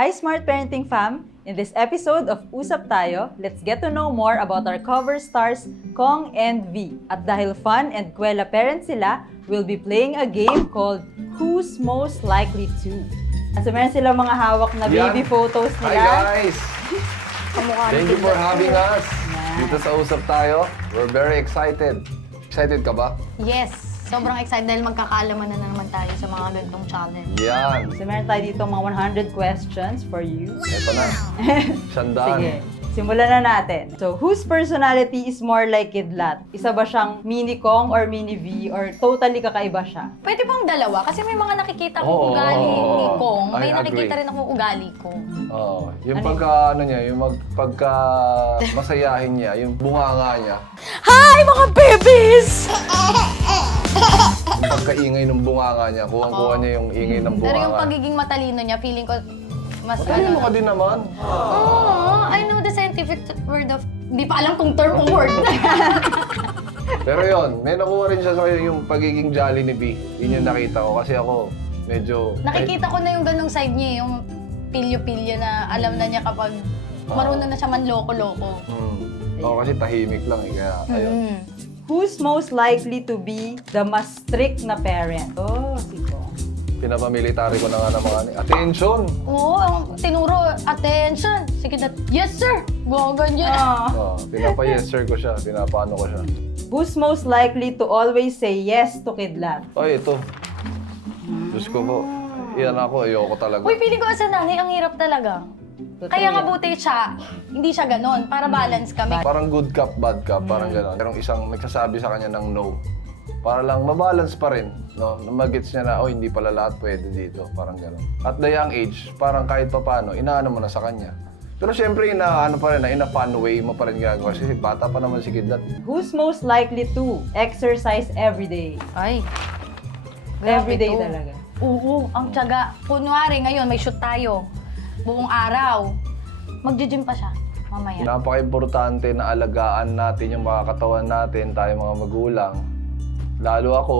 Hi Smart Parenting Fam! In this episode of Usap Tayo, let's get to know more about our cover stars, Kong and V. At dahil fun and kwela parents sila, we'll be playing a game called Who's Most Likely To. At so meron silang mga hawak na baby photos Hi nila. guys! Thank you for having us dito sa Usap Tayo. We're very excited. Excited ka ba? Yes! Sobrang excited dahil magkakaalaman na naman tayo sa mga ganitong challenge. Yan. So meron tayo dito mga 100 questions for you. Ito na. Sandaan. Sige, simulan na natin. So, whose personality is more like Kidlat? Isa ba siyang mini Kong or mini V or totally kakaiba siya? Pwede bang dalawa? Kasi may mga nakikita Oo, kong ugali ni oo. Kong. May I nakikita agree. rin akong ugali ko. Oh, yung Ano pagka ano niya, yung pagka masayahin niya, yung bunganga niya, Hi mga babies! yung pagkaingay ng bunganga niya, kuha niya yung ingay ng Pero yung bunganga. pagiging matalino niya, feeling ko mas Matalino ka din naman. I know the scientific word of... Di pa alam kung term o word. Pero yon, may nakuha rin siya sa yung pagiging jolly ni B. Yun yung nakita ko kasi ako medyo... Nakikita ko na yung ganong side niya, yung pilyo-pilyo na alam na niya kapag marunong na siya man loko-loko. Oo, kasi tahimik lang eh, kaya ayun. Mm. Who's most likely to be the mas strict na parent? Oh, si Kong. Pinapamilitary ko na nga ng mga attention! Oo, ang tinuro, attention. Sige na, yes sir! Ganyan. Ah. Pinapa-yes sir ko siya, pinapaano ko siya. Who's most likely to always say yes to Kidlat? Ay, ito. Diyos ko po. Iyan ako, ayoko talaga. Uy, feeling ko as a nanay, ang hirap talaga. Totoo Kaya nga yan. buti siya, hindi siya ganon, para balance kami. Parang good cup, bad cup, parang gano'n. Merong isang nagsasabi sa kanya ng no. Para lang mabalance pa rin, no? Magets niya na, oh, hindi pala lahat pwede dito, parang gano'n. At the young age, parang kahit pa paano, inaano mo na sa kanya. Pero syempre, inaano pa rin, in a fun way mo pa rin gagawa. Kasi bata pa naman si Kidlat. Who's most likely to exercise every day? Ay, Every day to. talaga. Oo, ang tiyaga. Kunwari ngayon, may shoot tayo. Buong araw. Magji-gym pa siya, mamaya. Napaka-importante na alagaan natin yung mga katawan natin, tayo mga magulang. Lalo ako,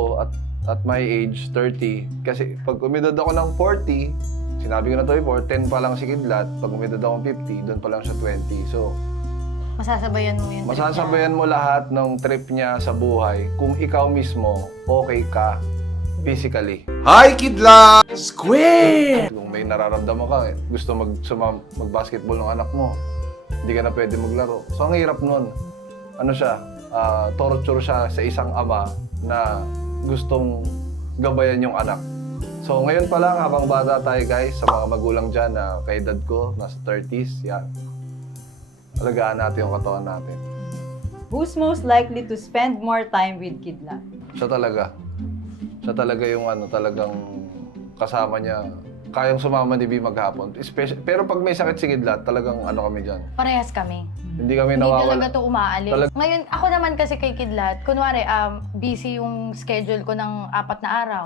at my age, 30. Kasi pag umidad ako ng 40, sinabi ko na to before, 10 pa lang si Kidlat. Pag umidad ako ng 50, doon pa lang siya 20. So, Masasabayan mo yun. masasabayan mo lahat ng trip niya sa buhay kung ikaw mismo okay ka physically. Hi, Kidla! Square! Kung may nararamdaman ka, gusto mag-basketball ng anak mo, hindi ka na pwede maglaro. So, ang hirap nun. Ano siya? Torture siya sa isang ama na gustong gabayan yung anak. So, ngayon pa lang, habang bata tayo guys, sa mga magulang dyan na kaedad ko, nasa 30s, yan. Alagaan natin yung katawan natin. Who's most likely to spend more time with Kidlat? Siya talaga. Siya talaga yung talagang kasama niya. Kayang sumama ni B maghapon. Pero pag may sakit si Kidlat, talagang kami dyan. Parehas kami. Hindi kami Hindi nawawala. talaga to umaalis. Ngayon, ako naman kasi kay Kidlat, kunwari, busy yung schedule ko ng 4 na araw.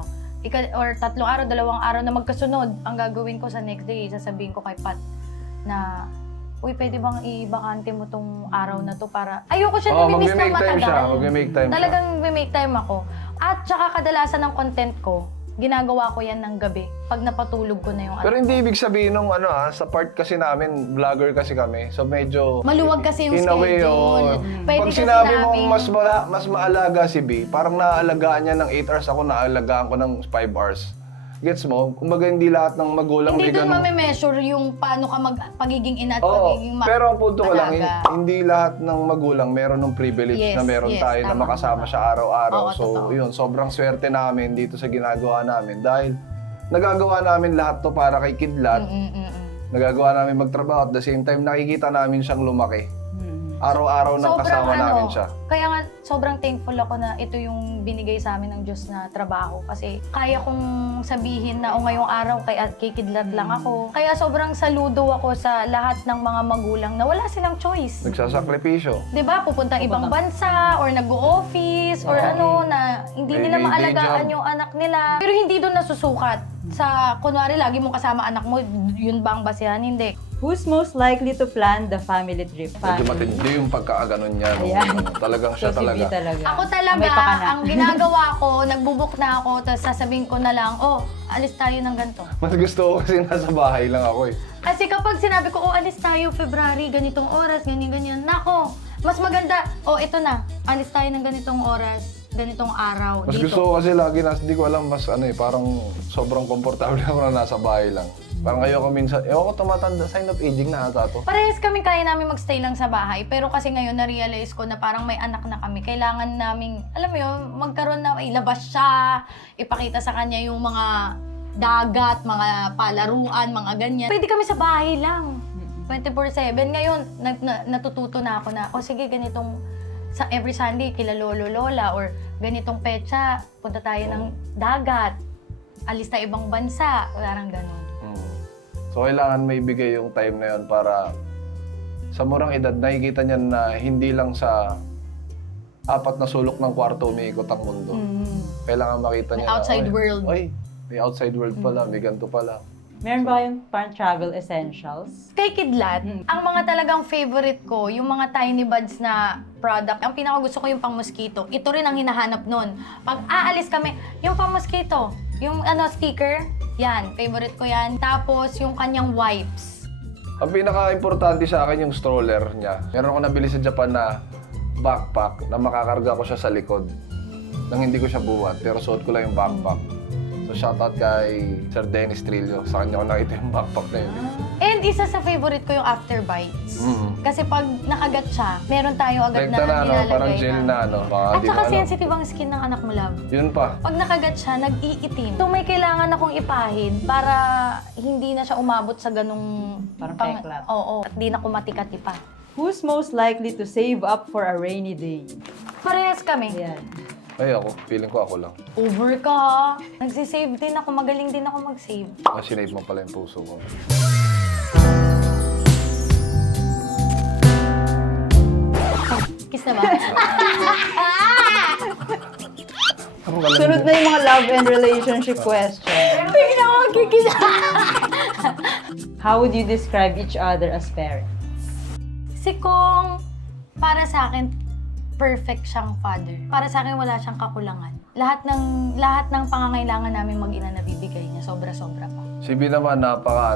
Or 3 araw, 2 araw na magkasunod. Ang gagawin ko sa next day, sasabihin ko kay Pat na, uy, pwede bang i-bakante mo tong araw na to para... Ayoko siya namimiss ng mag-make time siya. matagal. Mag-make time siya. Talagang may-make time ako. At saka kadalasan ng content ko, ginagawa ko yan ng gabi pag napatulog ko na yung Pero hindi ibig sabihin nung sa part kasi namin, vlogger kasi kami. So medyo... Maluwag kasi yung in a way, schedule. Pwede Pag kasi sinabi mong namin- mas maalaga si B, parang naaalagaan niya ng 8 hours, ako naaalagaan ko ng 5 hours. Gets mo? Kumbaga hindi lahat ng magulang Hindi may doon ganun. mame-measure yung paano ka pagiging ina at Oo, pagiging pero ang punto ko lang, alaga. hindi lahat ng magulang meron ng privilege Yes, na meron yes, tayo na tama, makasama tama. siya araw-araw. Oo, So, totoo. yun, sobrang swerte namin dito sa ginagawa namin dahil nagagawa namin lahat to para kay Kidlat. Nagagawa namin magtrabaho at the same time nakikita namin siyang lumaki. Araw-araw nang kasama namin siya. Kaya nga, sobrang thankful ako na ito yung binigay sa amin ng Diyos na trabaho. Kasi kaya kong sabihin na ngayong araw kay Kidlat lang ako. Kaya sobrang saludo ako sa lahat ng mga magulang na wala silang choice. Nagsasakripisyo. 'Di ba? Pupuntang ibang bansa or nag-o-office or ano na hindi nila May day maalagaan job. yung anak nila. Pero hindi doon nasusukat. Sa kunwari lagi mong kasama anak mo, yun ba ang basehan? Hindi. Who's most likely to plan the family trip? Medyo matindi yung pagkaaganon niya. no? Ayan. Talagang So, siya si B talaga. talaga. Ako May talaga, pakana. ang ginagawa ko, nagbubuk na ako, tapos sasabihin ko na lang, oh, alis tayo ng ganito. Mas gusto ko kasi nasa bahay lang ako eh. Kasi kapag sinabi ko, alis tayo February, ganitong oras, ganyan-ganyan, nako, mas maganda, ito na, alis tayo ng ganitong oras, ganitong araw, Mas dito. gusto ko kasi lagi hindi ko alam, mas parang sobrang komportable ako na nasa bahay lang. Parang ayoko minsan, ko tumatanda, sign of aging na ata to. Parehas kami kaya namin magstay lang sa bahay, pero kasi ngayon na-realize ko na parang may anak na kami. Kailangan namin, alam mo yun, magkaroon na, ilabas siya, ipakita sa kanya yung mga dagat, mga palaruan, mga ganyan. Pwede kami sa bahay lang. 24/7. Ngayon, natututo na ako na, sige, ganitong, every Sunday, kila lolo, lola, or ganitong petsa, punta tayo ng dagat, alis tayo ibang bansa, parang ganun. So, kailangan may bigay yung time na yun para sa murang edad, nakikita niya na hindi lang sa 4 na sulok ng kwarto umiikot ang mundo. Kailangan makita May niya outside world. May outside world pala, may ganito pala. Meron ba yung parang travel essentials? Kay Kidlat, ang mga talagang favorite ko, yung mga Tiny Buds na product, ang pinaka gusto ko yung pang-mosquito. Ito rin ang hinahanap nun. Pag aalis kami, yung pang-mosquito, yung sticker, yan, favorite ko yan. Tapos yung kanyang wipes. Ang pinaka-importante sa akin yung stroller niya. Meron ako nabili sa Japan na backpack na makakarga ko siya sa likod. Nang hindi ko siya buwan, pero suot ko lang yung backpack. So shoutout kay Sir Dennis Trillo. Sa kanya ko nakita yung backpack na yun. And isa sa favorite ko yung After Bites. Kasi pag nakagat siya, meron tayo agad Rekta na, nilalagay parang gel na, baka At di saka mo alam. sensitive ang skin ng anak mo, love. Yun pa. Pag nakagat siya, nag-iitim. So may kailangan akong ipahid para hindi na siya umabot sa ganung... Parang peklat. Oo, at di na kumatikati pa. Who's most likely to save up for a rainy day? Parehas kami. Ayan. Ay ako, feeling ko ako lang. Over ka ha. Nagsisave din ako, magaling din ako mag-save. Sinave mo pala yung puso ko. Kiss na ba? Ang galing Sunod din. na yung mga love and relationship questions. Bigla ako magkikis. How would you describe each other as parents? Si Kong, para sa akin, perfect siyang father. Para sa akin, wala siyang kakulangan. Lahat ng pangangailangan namin mag-ina na bibigay niya, sobra-sobra pa. Si B naman, napaka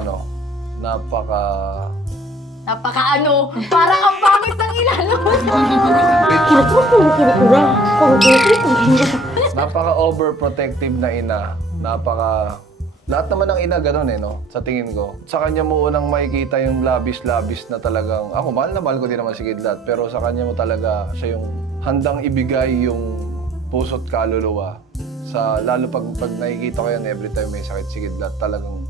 Parang ang pangit ng ilalabas mo. Napaka-overprotective na ina. Lahat naman ng ina ganun no? Sa tingin ko. Sa kanya mo unang makikita yung labis-labis na talagang, ako mahal na mahal ko din naman si Kidlat, pero sa kanya mo talaga siya yung handang ibigay yung puso't kaluluwa. Lalo pag nakikita ko yan every time may sakit si Kidlat, talagang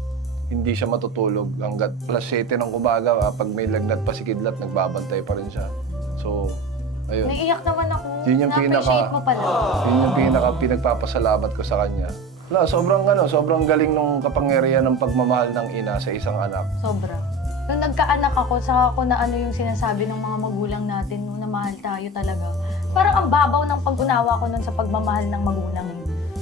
hindi siya matutulog hanggat plus 7 ng umaga. Pag may lagnat pa si Kidlat, nagbabantay pa rin siya. So, ayun. Naiiyak naman ako. Yun yung Na-appreciate mo pala. Yun yung pinagpapasalamat ko sa kanya. Wala, sobrang galing nung kapangyarihan ng pagmamahal ng ina sa isang anak. Sobra. Nung nagkaanak ako, saka ako na yung sinasabi ng mga magulang natin, na mahal tayo talaga. Parang ang babaw ng pag-unawa ko nun sa pagmamahal ng magulang.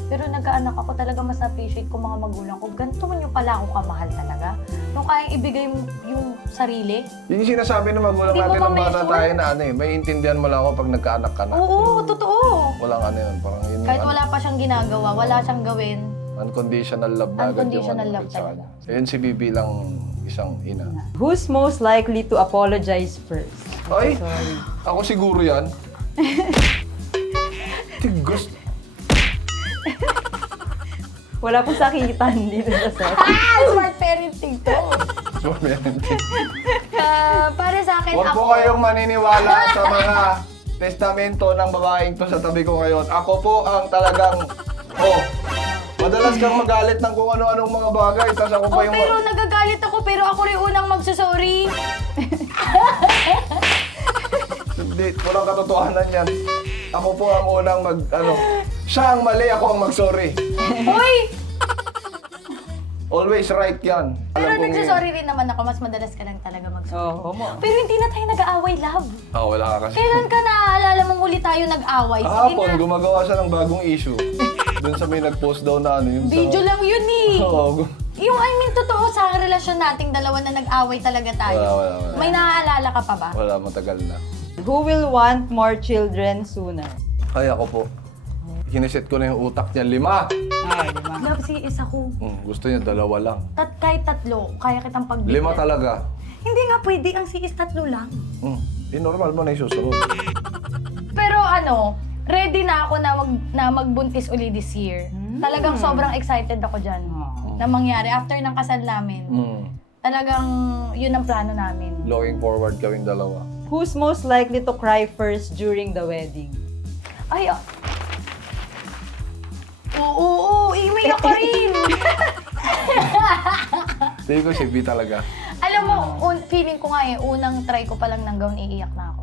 Pero nagkaanak ako talaga, mas na-appreciate ko mga magulang ko. Ganito man yung pala ako kamahal talaga. Nung kayang ibigay yung sarili. Yun yung sinasabi ng magulang Hindi mo natin ng bata ma-measure. tayo na may intindihan mo lang ako pag nagkaanak ka na. Oo, totoo. Walang yun, parang yun Kahit yung wala pa siyang ginagawa, wala siyang gawin. unconditional love na agad yung Unconditional love sa talaga. kanya. Ayun si Bibi lang isang ina. Who's most likely to apologize first? Ay! Sorry. Ako siguro yan. Tigos. Wala pong sakitan dito sa set. Smart parenting to. Para sa akin, Huwag ako... po kayong maniniwala sa mga testamento ng babaeng to sa tabi ko ngayon. Ako po ang talagang, madalas kang magalit ng kung ano-anong mga bagay. Tapos ako pa yung... pero nagagalit ako, pero ako rin unang magsasorry. Hindi, walang katotohanan yan. Ako po ang unang siya ang mali, ako ang mag-sorry. Hoy! Always right yan. Pero Alam kong nagsasorry rin naman ako, mas madalas ka lang talaga magsasorry. Oo, mo. Pero hindi na tayo nag-aaway, love. Wala ka kasi. Kailan ka naaalala mong huli tayo nag-aaway? Sige Kahapon, na. gumagawa siya ng bagong issue. Doon sa may nag-post daw na yung Video lang yun eh. Oo. Yung totoo sa relasyon nating dalawa na nag-away talaga tayo. Wala. May naaalala ka pa ba? Wala, matagal na. Who will want more children sooner? Kaya ako po. Kiniset ko na yung utak niya, 5. Ay, di ba? Love, si isa ko. Gusto niya dalawa lang. Kahit tatlo, kaya kitang pagbigyan. 5 talaga. Hindi nga pwede, ang si is tatlo lang. Normal mo na yung susunod. Pero ready na ako na magbuntis uli this year. Talagang sobrang excited ako dyan na mangyari. After ng kasal namin, talagang yun ang plano namin. Looking forward kaming dalawa. Who's most likely to cry first during the wedding? Ay, oo, iiyak ka rin. Tingin ko si B talaga. Alam mo, feeling ko nga unang try ko pa lang ng gown, iiyak na ako.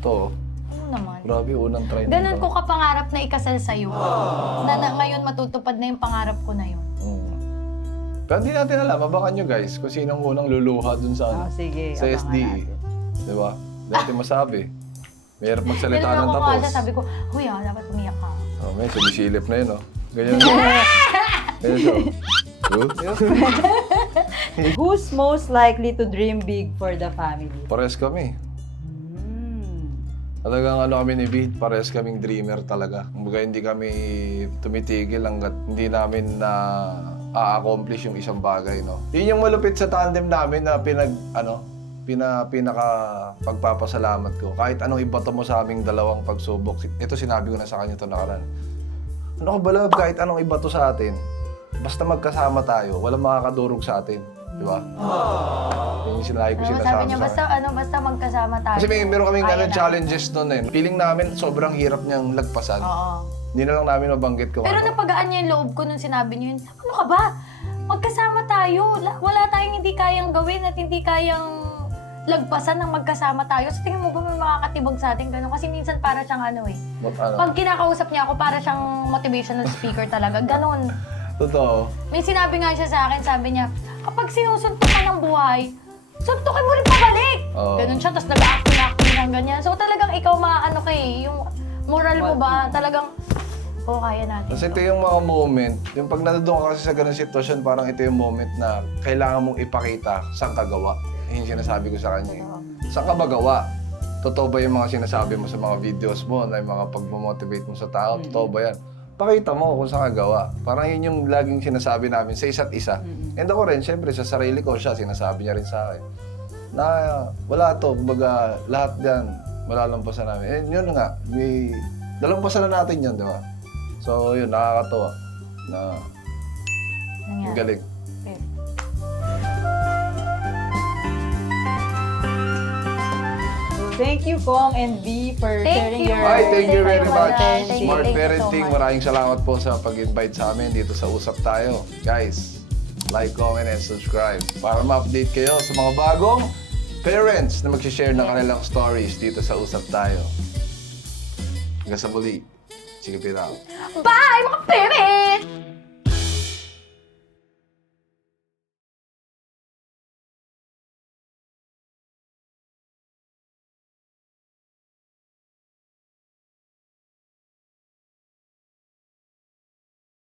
Ito, Oo naman. grabe, unang try Ganun ko kapangarap na ikasal sa'yo. Na ngayon matutupad na yung pangarap ko na yun. Pero hindi natin alam, abangan nyo guys, kung sinong unang luluha dun sa, Sige, sa abangan SDE. natin. Di ba? Hindi natin masabi. Mahirap magsalita ng Niloloko ko nga tapos. siya, sabi ko, huy dapat umiyak ka. May sumisilip na yun, oh. Ganyan siya. Ganyan siya. Who's most likely to dream big for the family? Pares kami. Talagang kami ni B, pares kaming dreamer talaga. Kumbaga hindi kami tumitigil hanggat hindi namin na a-accomplish yung isang bagay, no. Yun yung malupit sa tandem namin na pinaka pagpapasalamat ko. Kahit anong ibato mo sa aming dalawang pagsubok. Ito sinabi ko na sa kanya ito nakaraan. Ano ka ba, love? Kahit anong ibato sa atin, basta magkasama tayo, walang makakadurog sa atin. Di ba? Yung sinabi ko sinasabi Sabi niya, sa akin. basta magkasama tayo. Kasi meron kaming Kaya na. challenges noon eh. Feeling namin sobrang hirap niyang lagpasan. Oo. Hindi na lang namin mabanggit ko. Pero napagaan niya yung loob ko nung sinabi niyo yun. Ano ka ba? Magkasama tayo. Wala tayong hindi kayang gawin at hindi kayang lagpasan ng magkasama tayo. So tingin mo ba may makakatibag sa atin gano'n? Kasi minsan para siyang Pag kinakausap niya ako, para siyang motivational speaker talaga. Ganon. Totoo. May sinabi nga siya sa akin, sabi niya, kapag sinusuntok ka ng buhay, suntukin mo rin pabalik! Oo. Ganon siya, tapos nag-acting ng ganyan. So talagang ikaw yung moral mo ba, talagang, kaya natin. Kasi ito yung mga moment, yung pag nandun ka kasi sa ganung sitwasyon, parang ito yung moment na kailangan mong ipakita saan ka gawa. Yun yung sinasabi ko sa kanya. Saan ka ba gawa? Totoo ba yung mga sinasabi mo sa mga videos mo, na yung mga pag-motivate mo sa tao? Totoo ba yan? Pakita mo kung saan ka gawa. Parang yun yung laging sinasabi namin sa isa't isa. And ako rin, syempre, sa sarili ko siya, sinasabi niya rin sa akin. Na wala to, kumbaga, lahat yan, malalampasan namin. And yun nga, nalampasan na natin yun, di ba? So yun, nakakatawa na ang galing. Okay. Thank you, Kong and V, for Thank sharing you. your... Hi, thank you very Thank you, much. Thank you. Smart Thank you so Parenting, much. maraming salamat po sa pag-invite sa amin dito sa Usap Tayo. Guys, like, comment, and subscribe para ma-update kayo sa mga bagong parents na mag-share ng kanilang stories dito sa Usap Tayo. Hanggang sa muli. Sige, Pira. Bye, mga parents!